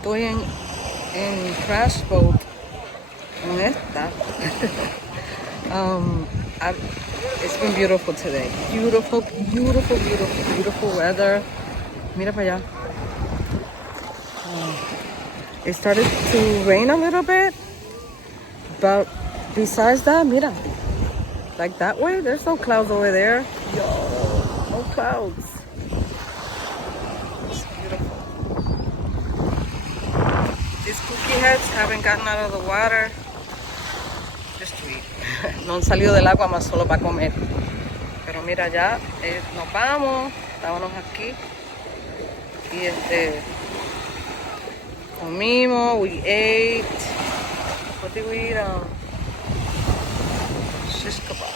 Estoy en crash boat en esta. I, it's been beautiful today. Beautiful, beautiful, beautiful, beautiful weather. Mira para allá. It started to rain a little bit, but besides that, mira, like that way, there's no clouds over there. Yo, no clouds. It's beautiful. These cookie heads haven't gotten out of the water. Just to eat. No han salido del agua más solo para comer. Pero mira ya, nos vamos. Estábamos aquí. Y comimos, we ate. What did we eat? Shish kebab.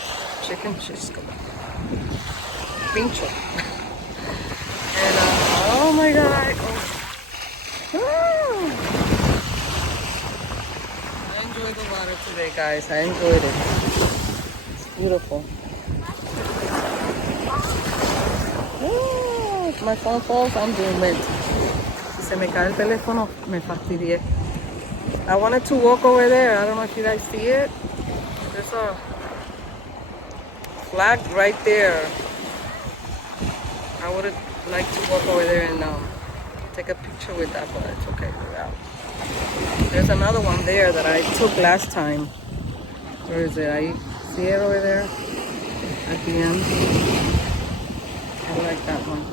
Chicken shish kebab. Pincho. And oh my god. I enjoyed the water today, guys. I enjoyed it. It's beautiful. If my phone falls, I'm doing it. Si se me cae el teléfono, me fastidié. I wanted to walk over there. I don't know if you guys see it. There's a flag right there. I would have liked to walk over there and take a picture with that, but it's okay. There's another one there that I took last time. Where is it? I see it over there at the end. I like that one.